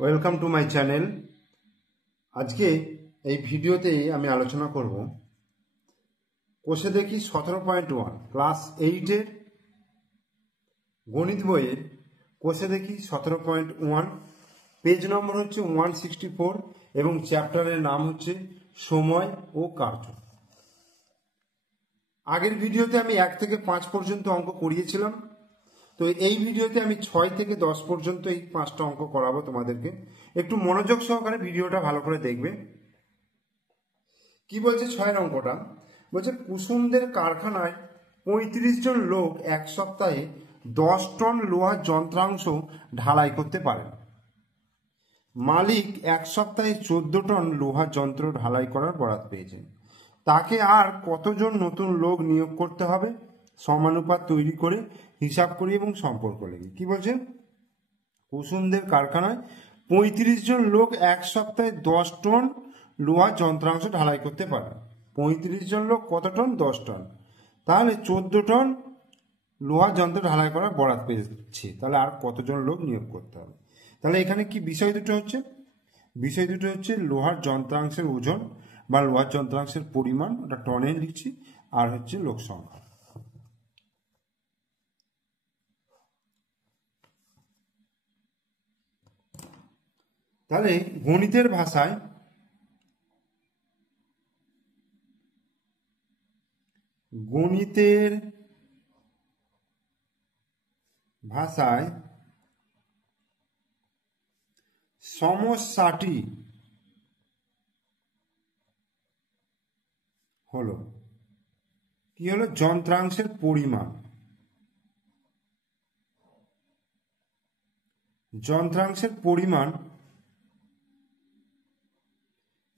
Welcome to my channel. আজকে এই ভিডিওতে আমি আলোচনা করব কোষে দেখি 17.1 ক্লাস 8-এর গণিত বইয়ের কোষে দেখি 17.1, পেজ নম্বর হচ্ছে 164 এবং চ্যাপ্টারের নাম হচ্ছে সময় ও কার্য। আগের ভিডিওতে আমি 1 থেকে 5 পর্যন্ত অঙ্ক করিয়েছিলাম, তো এই ভিডিওতে আমি 6 থেকে 10 পর্যন্ত এই 5টা অঙ্ক করাবো তোমাদেরকে। একটু মনোযোগ সহকারে ভিডিওটা ভালো করে দেখবে। কি বলছে 6 অঙ্কটা? বলছে কুসুমদের কারখানায় 35 জন লোক এক সপ্তাহে 10 টন লোহার যন্ত্রাংশ ঢালাই করতে পারেন। মালিক এক সপ্তাহে 14 টন লোহার যন্ত্র ঢালাই করার বরাত পেয়েছেন। তাকে আর কতজন নতুন লোক নিয়োগ করতে হবে? সমানুপাত তৈরি করে হিসাব করি এবং সম্পর্ক লিখি। কি বলছে? কুসুমদের কারখানায় 35 জন লোক এক সপ্তাহে 10 টন লোহার যন্ত্রাংশ ঢালাই করতে পারে। 35 জন লোক কত টন? 10 টন। তাহলে 14 টন লোহার যন্ত্র ঢালাই করার বরাত পেয়েছি, তাহলে আর কতজন লোক নিয়োগ করতে হবে? তাহলে এখানে কি বিষয় দুটো হচ্ছে? বিষয় দুটো হচ্ছে লোহার যন্ত্রাংশের ওজন বা লোহার যন্ত্রাংশের পরিমাণ, ওটা টনে লিখছি, আর হচ্ছে লোক সংখ্যা। তাহলে গণিতের ভাষায় সমস্যাটি হলো কি? হলো যন্ত্রাংশের পরিমাণ। যন্ত্রাংশের পরিমাণ,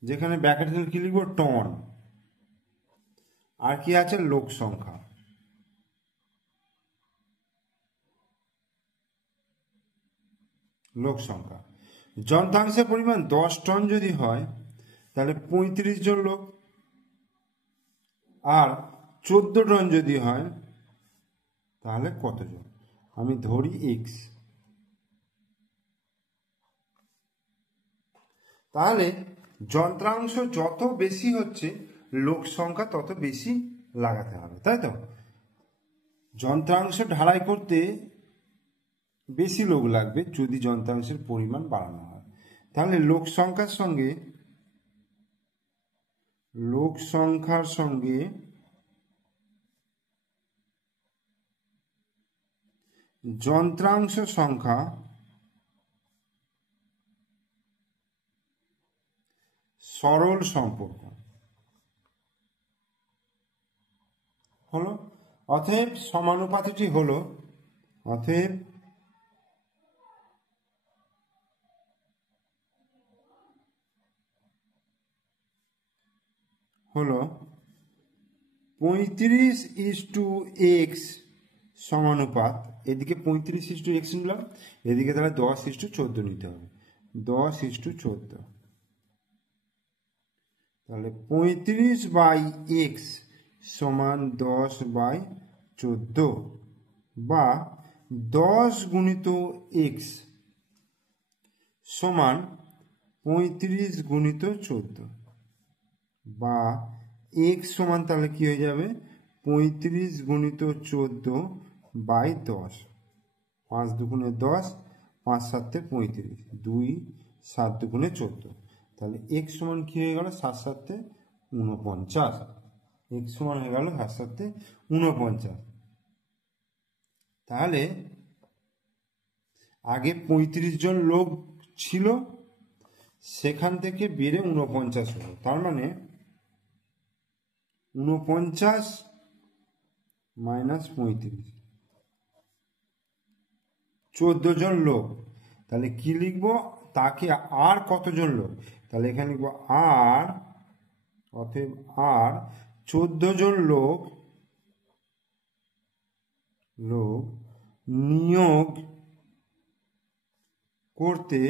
যেখানে ব্র্যাকেটে কি লিখব? টন। আর কি আছে? লোক সংখ্যা। লোক সংখ্যা যন্ত্রাংশের পরিমাণ 10 টন যদি হয় তাহলে 35 জন লোক, আর 14 টন যদি হয় তাহলে কতজন? আমি ধরি এক্স। তাহলে যন্ত্রাংশ যত বেশি হচ্ছে লোক সংখ্যা তত বেশি লাগাতে হবে, তাই তো? যন্ত্রাংশ ঢালাই করতে বেশি লোক লাগবে যদি যন্ত্রাংশের পরিমাণ বাড়ানো হয়। তাহলে লোক সংখ্যার সঙ্গে যন্ত্রাংশ সংখ্যা সরল সম্পর্ক হলো। অতএব সমানুপাতিটি হলো, অতএব হলো 35:x সমানুপাত, এদিকে 35:x নিলাম, এদিকে তাহলে 10:14 নিতে হবে। 10:14, তাহলে 35/x সমান 10/14 বা 10 গুণিত x সমান 35 গুণিত 14 বা x সমান তাহলে কি হয়ে যাবে? 35 গুণিত 14/10। 5 দুগুণে 10, 5 7 35, 2 7 দুগুণে 14। তাহলে x সমান কি হয়ে গেল? 7 7 49। x সমান হয়ে গেল 7 7 49। তাহলে আগে 35 জন লোক ছিল, সেখান থেকে বেড়ে 49 হলো। তার মানে 49 - 35, 14 জন লোক। তাহলে কি লিখবো? তাকে আর কতজন লোক? তাহলে এখানে লিখবো আর, অতএব আর 14 জন লোক নিয়োগ করতে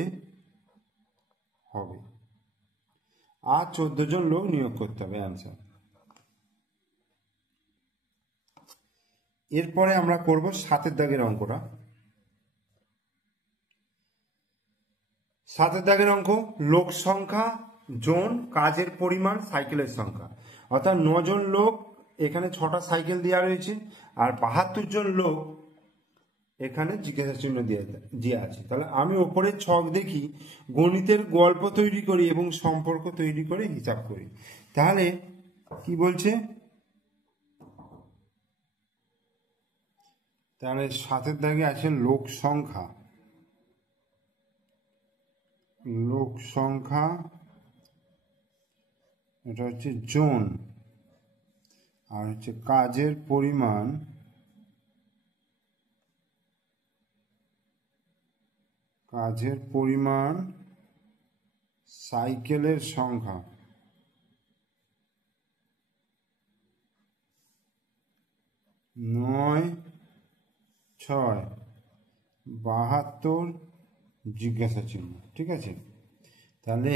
হবে। আর 14 জন লোক নিয়োগ করতে হবে, অ্যান্সার। এরপরে আমরা করব 7 দাগের অঙ্কটা। 7 দাগের অঙ্ক, লোক সংখ্যা জন কাজের পরিমাণ সাইকেলের সংখ্যা। অর্থাৎ 9 জন লোক, এখানে 6টা সাইকেল দেওয়া রয়েছে, আর 72 জন লোক এখানে জিজ্ঞাসা চিহ্ন দিয়ে আছে। তাহলে আমি ওপরের ছক দেখি, গণিতের গল্প তৈরি করি এবং সম্পর্ক তৈরি করে হিসাব করি। তাহলে কি বলছে, তাহলে 7 দাগে আছে লোক সংখ্যা, লোক সংখ্যা এটা হচ্ছে জন, আর হচ্ছে কাজের পরিমাণ, কাজের পরিমাণ সাইকেলের সংখ্যা। 9, 6, 72 জিজ্ঞাসা চিহ্ন। ঠিক আছে, তাহলে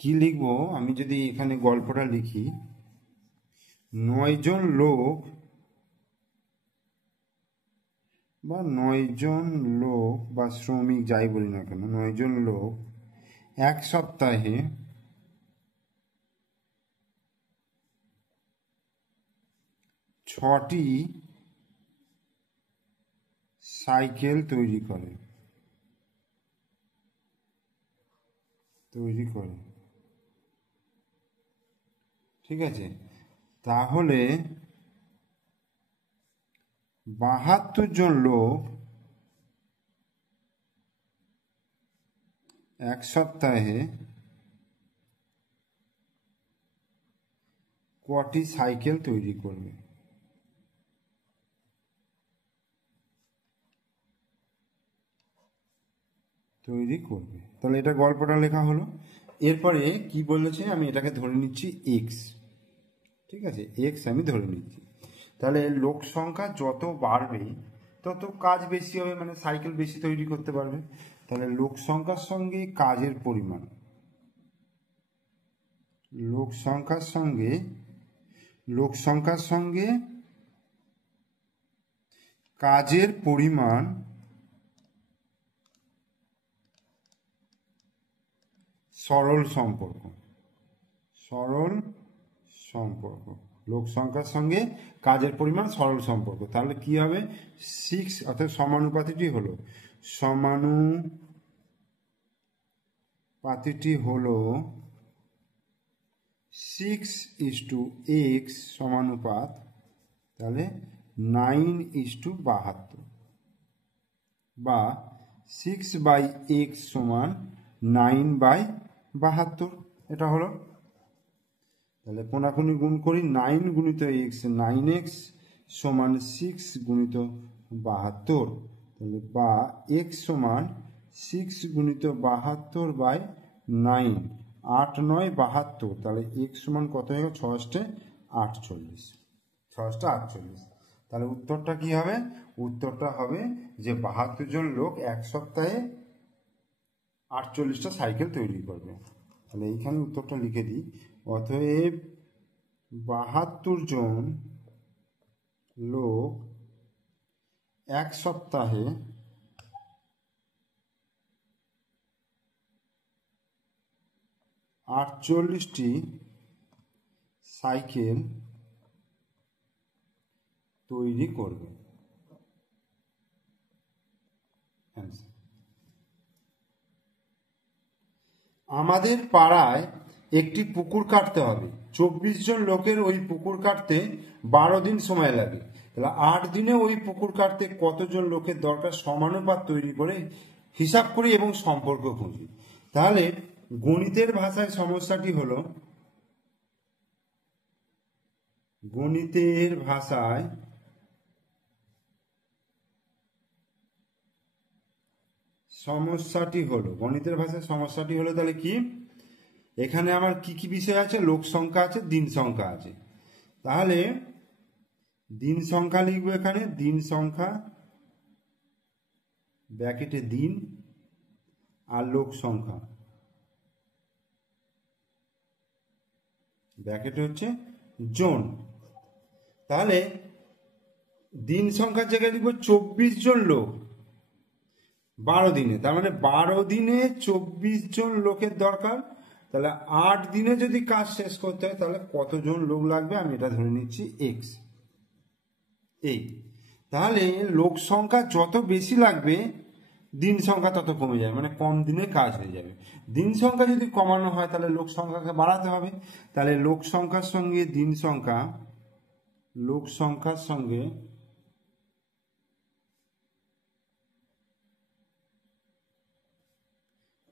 কি লিখবো, আমি যদি এখানে গল্পটা লিখি, 9 জন লোক বা 9 জন লোক বা শ্রমিক যাই বলি না কেন, 9 জন লোক এক সপ্তাহে 6টি সাইকেল তৈরি করে। ঠিক আছে, তাহলে 72 জন লোক এক সপ্তাহে কটি সাইকেল তৈরি করবে? তাহলে এটা গল্পটা লেখা হলো। এরপরে কি বলেছে, আমি এটাকে ধরে নিচ্ছি এক্স। ঠিক আছে, এক্স আমি ধরে নিচ্ছি। তাহলে লোক সংখ্যা যত বাড়বে তত কাজ বেশি হবে, মানে সাইকেল বেশি তৈরি করতে পারবে। তাহলে লোক সংখ্যার সঙ্গে কাজের পরিমাণ, লোক সংখ্যার সঙ্গে কাজের পরিমাণ সরল সম্পর্ক। লোক সংখ্যার সঙ্গে কাজের পরিমাণ সরল সম্পর্ক। তাহলে কি হবে, 6 অর্থাৎ সমানুপাতিটি হলো 6:x সমানুপাত, তাহলে 9:72, বা 6/x সমান 9/72, এটা হলো। তাহলে কোনাকুনি গুণ করি, 9 গুণিত x 9x সমান 6 গুণিত 72, তাহলে বা x সমান 6 গুণিত 72/9, 8 9 72, তাহলে x সমান কত হয়ে গেল, 6 48, 6 তাহলে উত্তরটা কি হবে, উত্তরটা হবে যে 72 জন লোক এক সপ্তাহে 48টা সাইকেল তৈরি করবে। তাহলে এইখানে উত্তরটা লিখে দিই, অতএব 72 জন লোক এক সপ্তাহে 48টি সাইকেল তৈরি করবে। আমাদের পাড়ায় একটি পুকুর কাটতে হবে, 24 জন লোকের ওই পুকুর কাটতে 12 দিন সময় লাগে। তাহলে 8 দিনে ওই পুকুর কাটতে কতজন লোকের দরকার, সমানুপাত তৈরি করে হিসাব করি এবং সম্পর্ক খুঁজি। তাহলে গণিতের ভাষায় সমস্যাটি হলো, গণিতের ভাষায় সমস্যাটি হলো তাহলে কি, এখানে আমার কি কি বিষয় আছে, লোক সংখ্যা আছে, দিন সংখ্যা আছে। তাহলে দিন সংখ্যা লিখবো, এখানে দিন সংখ্যা ব্র্যাকেটে দিন, আর লোক সংখ্যা ব্র্যাকেটে হচ্ছে জন। তাহলে দিন সংখ্যার জায়গায় লিখবো 24 জন লোক, 12 দিনে, তার মানে 12 দিনে 24 জন লোকের দরকার। তাহলে 8 দিনে যদি কাজ শেষ করতে হয় তাহলে কতজন লোক লাগবে, আমি এটা ধরে নিচ্ছি এক্স। এই তাহলে লোক সংখ্যা যত বেশি লাগবে দিন সংখ্যা তত কমে যাবে, মানে কম দিনে কাজ হয়ে যাবে। দিন সংখ্যা যদি কমানো হয় তাহলে লোক সংখ্যাকে বাড়াতে হবে। তাহলে লোক সংখ্যার সঙ্গে দিন সংখ্যা, লোক সংখ্যার সঙ্গে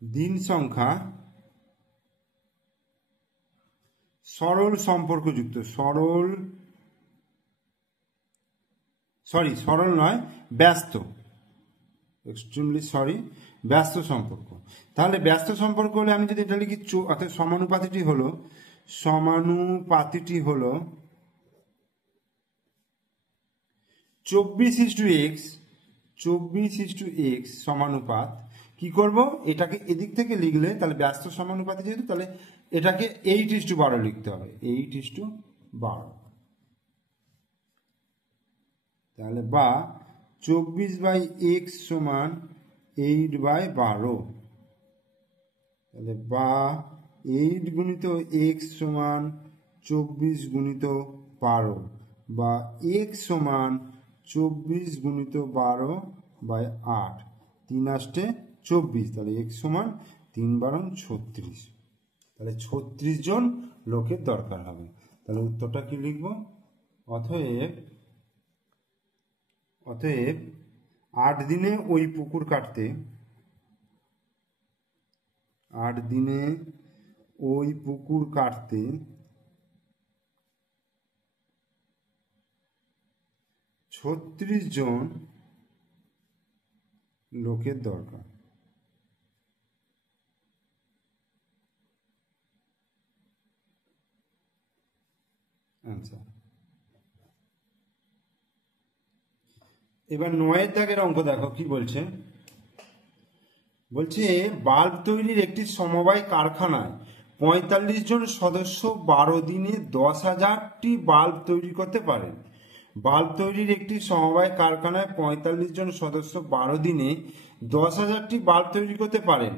দিন সংখ্যা সরল সম্পর্কযুক্ত, সরল নয়, ব্যস্ত, এক্সট্রিমলি সরি, ব্যস্ত সম্পর্ক। তাহলে ব্যস্ত সম্পর্ক হলে আমি যদি এটা লিখি অর্থাৎ সমানুপাতিটি হলো 24:x, 24:x সমানুপাত। কি করব, এটাকে এদিক থেকে লিখলে তাহলে ব্যস্ত সমানুপাতি যেহেতু, তাহলে এটাকে 8:12 লিখতে হবে, 8:12। তাহলে বা 24/x সমান 8/12। তাহলে বা 8 গুণিত x সমান 24 গুণিত 12, বা x সমান 24 গুণিত 12/8, 3 × 24, তাহলে x সমান 3 × 36। তাহলে 36 জন লোকের দরকার হবে। তাহলে উত্তরটা কি লিখব, অতএব 8 দিনে ওই পুকুর কাটতে, 8 দিনে ওই পুকুর কাটতে 36 জন লোকের দরকার। আনসার। এবার 9 দাগের অঙ্ক দেখো কি বলছে। বলছে বাল্ব তৈরির একটি সমবায় কারখানায় 45 জন সদস্য 12 দিনে 10,000টি বাল্ব তৈরি করতে পারেন। বাল্ব তৈরির একটি সমবায় কারখানায় 45 জন সদস্য 12 দিনে 10,000টি বাল্ব তৈরি করতে পারেন।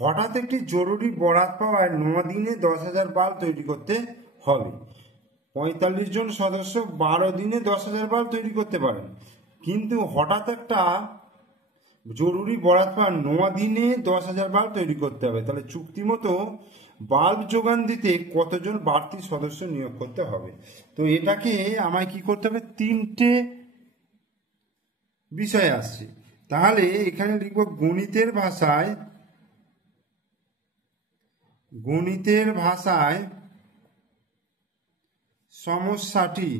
হঠাৎ একটি জরুরি বরাত পাওয়ায় 9 দিনে 10,000 বাল্ব তৈরি করতে হবে। 45 জন সদস্য 12 দিনে 10,000 বাল্ব তৈরি করতে পারেন, কিন্তু হঠাৎ একটা জরুরি বরাত পাওয়ায় 9 দিনে 10,000 বাল্ব তৈরি করতে হবে। তাহলে চুক্তি মতো বাল্ব যোগান দিতে কতজন বাড়তি সদস্য নিয়োগ করতে হবে। তো এটাকে আমায় কি করতে হবে, 3টে বিষয় আসছে। তাহলে এখানে লিখব গণিতের ভাষায় সমস্যাটি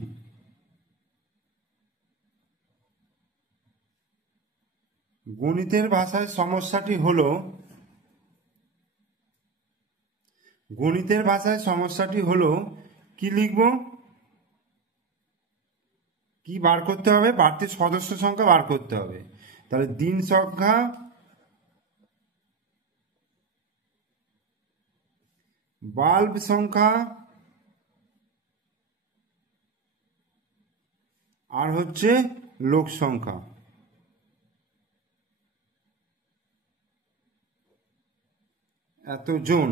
হলো কি লিখব, কি বার করতে হবে, বাড়তি সদস্য সংখ্যা বার করতে হবে। তাহলে দিন সংখ্যা, বাল্ব সংখ্যা, আর হচ্ছে লোক সংখ্যা। এতজন,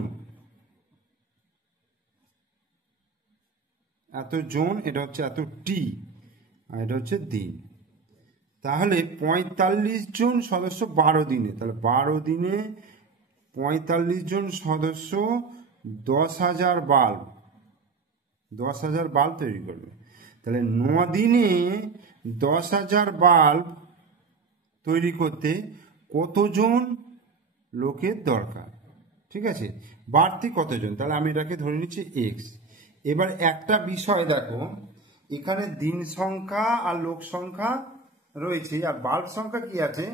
এটা হচ্ছে এতটি, আর এটা হচ্ছে দিন। তাহলে 45 জন সদস্য 12 দিনে, তাহলে 12 দিনে 45 জন সদস্য 10,000 বাল্ব তৈরি করবে। তাহলে 9 দিনে 10,000 বাল্ব তৈরি করতে কতজন লোকের দরকার, ঠিক আছে, বাড়তি কতজন, তাহলে আমি এটাকে ধরে নিচ্ছি এক্স। এবার একটা বিষয় দেখো, এখানে দিন সংখ্যা আর লোক সংখ্যা রয়েছে, আর বাল্ব সংখ্যা কি আছে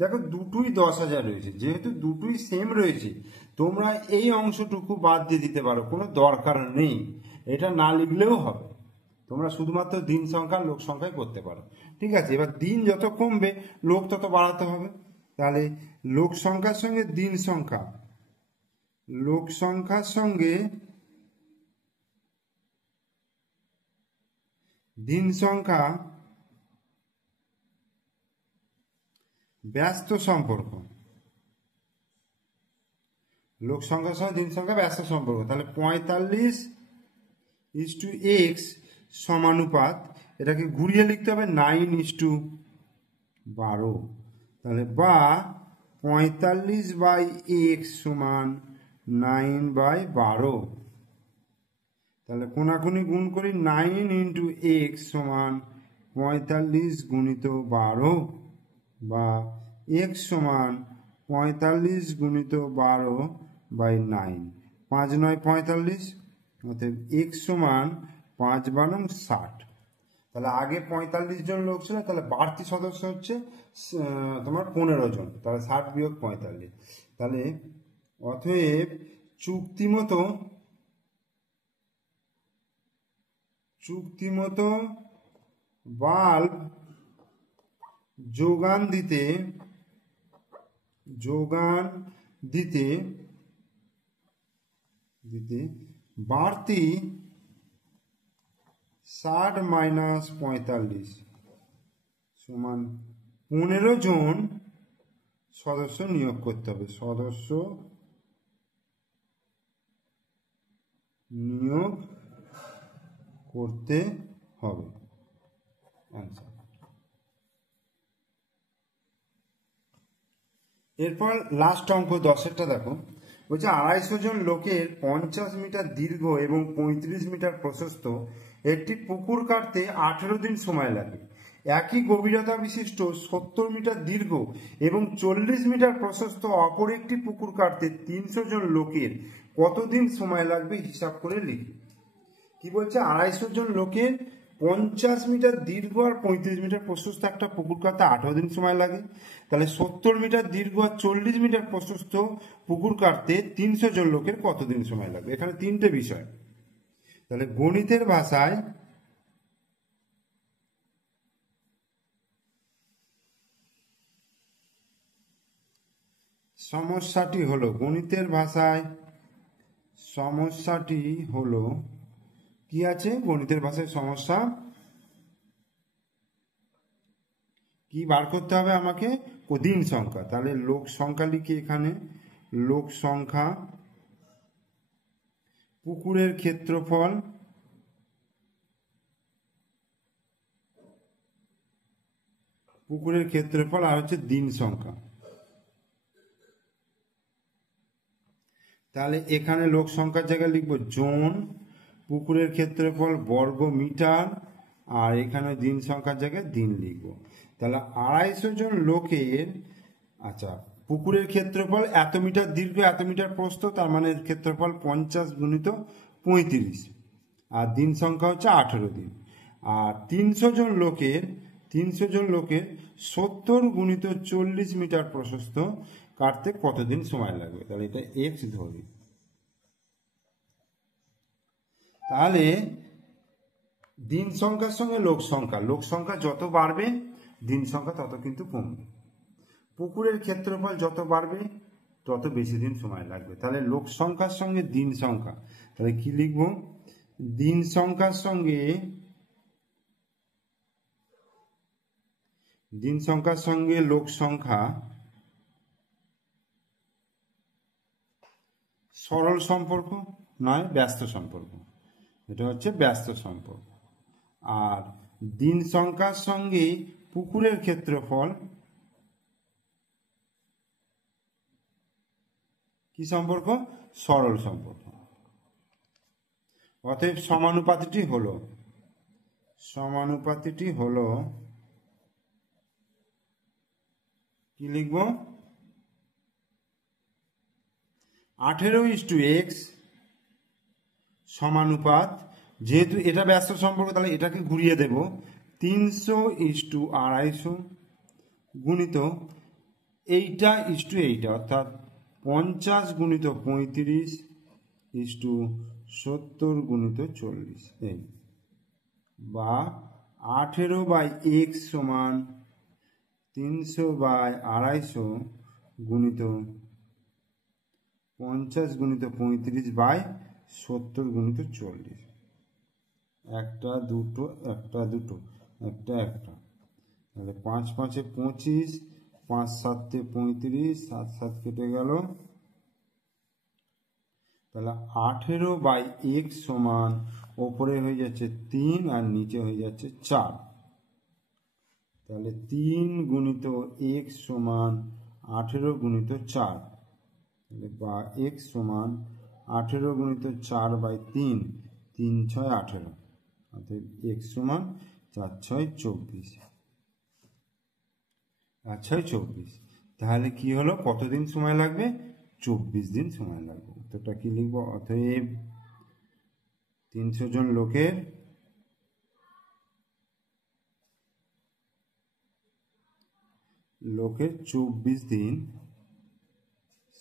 দেখো, দুটোই 10,000 রয়েছে। যেহেতু দুটোই সেম রয়েছে, তোমরা এই অংশটুকু বাদ দিয়ে দিতে পারো, কোনো দরকার নেই, এটা না লিখলেও হবে। তোমরা শুধুমাত্র দিন সংখ্যা লোক সংখ্যায় করতে পারো, ঠিক আছে। এবার দিন যত কমবে লোক তত বাড়াতে হবে। তাহলে লোক সংখ্যার সঙ্গে দিন সংখ্যা, লোক সংখ্যার সঙ্গে দিন সংখ্যা ব্যস্ত সম্পর্ক, লোক সংখ্যার সঙ্গে দিন সংখ্যা ব্যস্ত সম্পর্ক। তাহলে 45:x সমানুপাত, এটাকে ঘুরিয়ে লিখতে হবে 9:12। তাহলে বা 45/x সমান 9/12। তাহলে কোনাকুনি গুণ করি, 9 × x সমান 45 × 12 বা x সমান 45 × 12/9। 5 × 9 = 45, অতএব x সমান 5 × 12 = 60। তাহলে আগে 45 জন লোক ছিল, তাহলে বাড়তি সদস্য হচ্ছে তোমার 15 জন, তাহলে 60 - 45। তাহলে অতএব চুক্তিমতো বাল্ব যোগান দিতে বাড়তি 60 - 45 সমান 15 জন সদস্য নিয়োগ করতে হবে। সদস্য নিয়োগ করতে হবে। আচ্ছা, এরপর লাস্ট অঙ্ক 10-এরটা দেখো। বলছে 250 জন লোকের 50 মিটার দীর্ঘ এবং 35 মিটার প্রশস্ত একটি পুকুর কাটতে 18 দিন সময় লাগে। একই গভীরতা বিশিষ্ট 70 মিটার দীর্ঘ এবং 40 মিটার প্রশস্ত অপর একটি পুকুর কাটতে 300 জন লোকের কতদিন সময় লাগবে হিসাব করে লিখি। কি বলছে, 250 জন লোকের 50 মিটার দীর্ঘ আর 35 মিটার প্রশস্ত একটা পুকুর কাটতে 18 দিন সময় লাগে। তাহলে 70 মিটার দীর্ঘ আর 40 মিটার প্রশস্ত পুকুর কাটতে 300 জন লোকের কতদিন সময় লাগবে। এখানে তিনটে বিষয়। তাহলে গণিতের ভাষায় সমস্যাটি হলো কি আছে, গণিতের ভাষায় সমস্যা কি বার করতে হবে আমাকে, দিন সংখ্যা। তাহলে লোক সংখ্যা লিখি এখানে, লোক সংখ্যা, পুকুরের ক্ষেত্রফল, আর হচ্ছে দিন সংখ্যা। তাহলে এখানে লোক সংখ্যার জায়গায় লিখবো জন, পুকুরের ক্ষেত্রফল বর্গ মিটার, আর এখানে দিন সংখ্যার জায়গায় দিন লিখবো। তাহলে 250 জন লোকের, আচ্ছা, পুকুরের ক্ষেত্রফল এত মিটার দীর্ঘ এত মিটার প্রস্থ, তার মানে ক্ষেত্রফল 50 × 35, আর দিন সংখ্যা হচ্ছে 18 দিন। আর 300 জন লোকের 70 × 40 মিটার প্রশস্ত কাটতে কতদিন সময় লাগবে। তাহলে এটা x ধরি। তাহলে দিন সংখ্যার সঙ্গে লোক সংখ্যা যত বাড়বে দিন সংখ্যা তত কিন্তু কমবে। পুকুরের ক্ষেত্রফল যত বাড়বে তত বেশি দিন সময় লাগবে। তাহলে লোক সংখ্যার সঙ্গে দিন সংখ্যা, তাহলে কি লিখব, দিন সংখ্যার সঙ্গে লোক সংখ্যা সরল সম্পর্ক নয়, ব্যস্ত সম্পর্ক। এটা হচ্ছে ব্যস্ত সম্পর্ক। আর দিন সংখ্যার সঙ্গে পুকুরের ক্ষেত্রফল কি সম্পর্ক, সরল সম্পর্ক। অতএব সমানুপাতিটি হলো কি লিখব, 18:x সমানুপাত, যেহেতু এটা ব্যস্ত সম্পর্ক তাহলে এটাকে ঘুরিয়ে দেব, 300:250 গুণিত এইটা অর্থাৎ 50 × 35 70 × 40 এই, বা 18/x সমান 300/250 গুণিত 50 × 35/70 × 40। একটা দুটো তাহলে 5 × 5 = 25, 5 7 35, 7 7 কেটে গেল, তাহলে 18/x সমান ওপরে হয়ে যাচ্ছে 3 আর নিচে হয়ে যাচ্ছে 4। তাহলে 3 গুণিত x সমান 18 গুণিত 4, তাহলে বা x সমান 18 গুণিত 4/3, 3 6 18, অর্থাৎ x সমান 4 6 24, 4 6 24। তাহলে কি হলো, কতদিন সময় লাগবে? 24 দিন সময় লাগবে। উত্তরটা কি লিখবো? অতএব 300 জন লোকের লোকের 24 দিন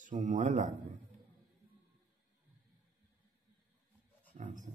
সময় লাগবে। আচ্ছা।